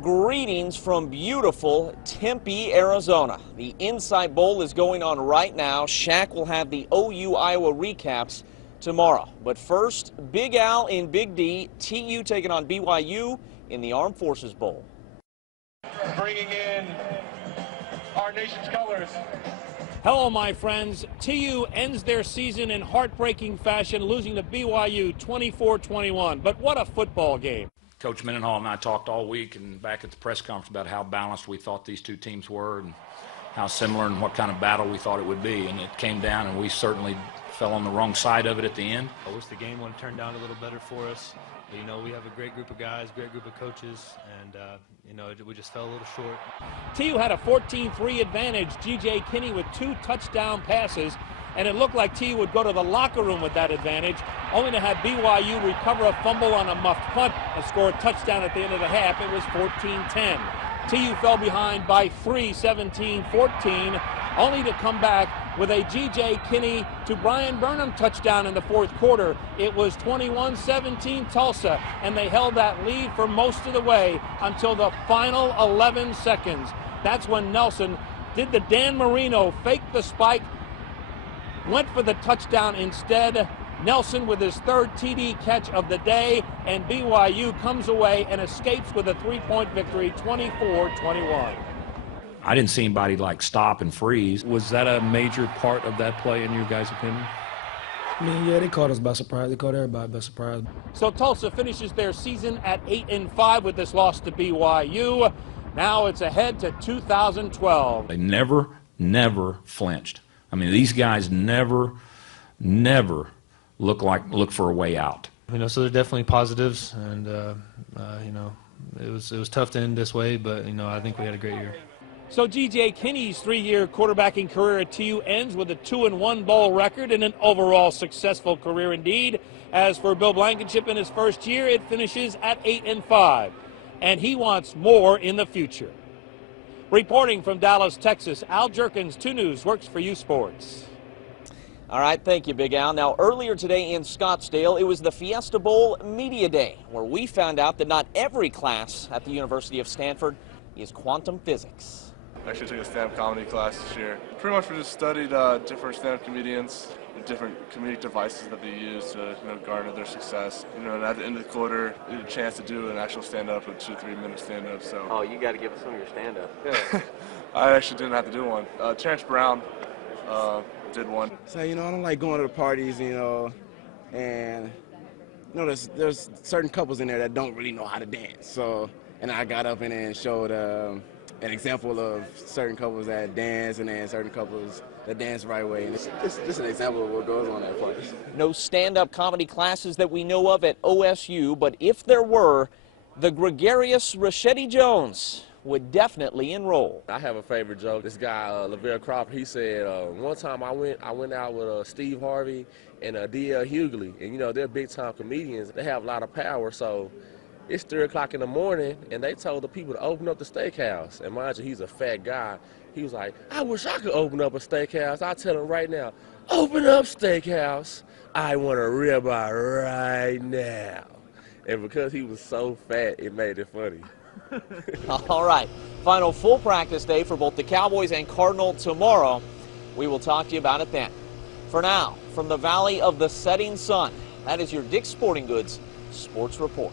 Greetings from beautiful Tempe, Arizona. The Insight Bowl is going on right now. Shaq will have the OU Iowa recaps tomorrow. But first, Big Al in Big D, TU taking on BYU in the Armed Forces Bowl. Bringing in our nation's colors. Hello, my friends. TU ends their season in heartbreaking fashion, losing to BYU 24-21. But what a football game. Coach Mendenhall and I talked all week and back at the press conference about how balanced we thought these two teams were and how similar and what kind of battle we thought it would be. And it came down, and we certainly fell on the wrong side of it at the end. I wish the game would have turned out a little better for us. But, you know, we have a great group of guys, great group of coaches, and, you know, we just fell a little short. TU had a 14-3 advantage. G.J. Kinney with 2 touchdown passes, and it looked like TU would go to the locker room with that advantage, only to have BYU recover a fumble on a muffed punt and score a touchdown at the end of the half. It was 14-10. TU fell behind by 3, 17-14, only to come back with a G.J. Kinney to Brian Burnham touchdown in the fourth quarter. It was 21-17 Tulsa, and they held that lead for most of the way until the final 11 seconds. That's when Nelson did the Dan Marino, faked the spike, went for the touchdown instead. Nelson with his 3rd TD catch of the day, and BYU comes away and escapes with a 3-point victory, 24-21. I didn't see anybody like stop and freeze. Was that a major part of that play in your guys' opinion? I mean, yeah, they caught us by surprise. They caught everybody by surprise. So Tulsa finishes their season at 8-5 with this loss to BYU. Now it's ahead to 2012. They never flinched. I mean, these guys never look for a way out. You know, so they're definitely positives, and you know, it was tough to end this way, but you know, I think we had a great year. So G.J. Kinney's 3-year quarterbacking career at TU ends with a 2-1 bowl record and an overall successful career indeed. As for Bill Blankenship in his first year, it finishes at 8-5, and he wants more in the future. Reporting from Dallas, Texas, Al Jerkins, 2 News, works for you Sports. All right, thank you, Big Al. Now, earlier today in Scottsdale, it was the Fiesta Bowl Media Day, where we found out that not every class at the University of Stanford is quantum physics. I actually took a stand-up comedy class this year. Pretty much we just studied different stand-up comedians and different comedic devices that they use to garner their success. You know, and at the end of the quarter, we had a chance to do an actual stand-up, a 2-3 minute stand-up. So. Oh, you got to give us some of your stand-up. Yeah. I actually didn't have to do one. Terrence Brown did one. So, you know, I don't like going to the parties, you know, and, you know, there's certain couples in there that don't really know how to dance. So, and I got up in there and showed an example of certain couples that dance and then certain couples that dance the right way. And it's just an example of what goes on at parties. No stand-up comedy classes that we know of at OSU, but if there were, the gregarious Rashedi Jones would definitely enroll. I have a favorite joke. This guy, Laverne Crawford, he said, one time I went out with Steve Harvey and D.L. Hughley, and you know, they're big-time comedians. They have a lot of power, so it's 3 o'clock in the morning, and they told the people to open up the steakhouse. And mind you, he's a fat guy. He was like, I wish I could open up a steakhouse. I'll tell him right now, open up steakhouse. I want a ribeye right now. And because he was so fat, it made it funny. All right, final full practice day for both the Cowboys and Cardinals tomorrow. We will talk to you about it then. For now, from the Valley of the Setting Sun, that is your Dick's Sporting Goods Sports Report.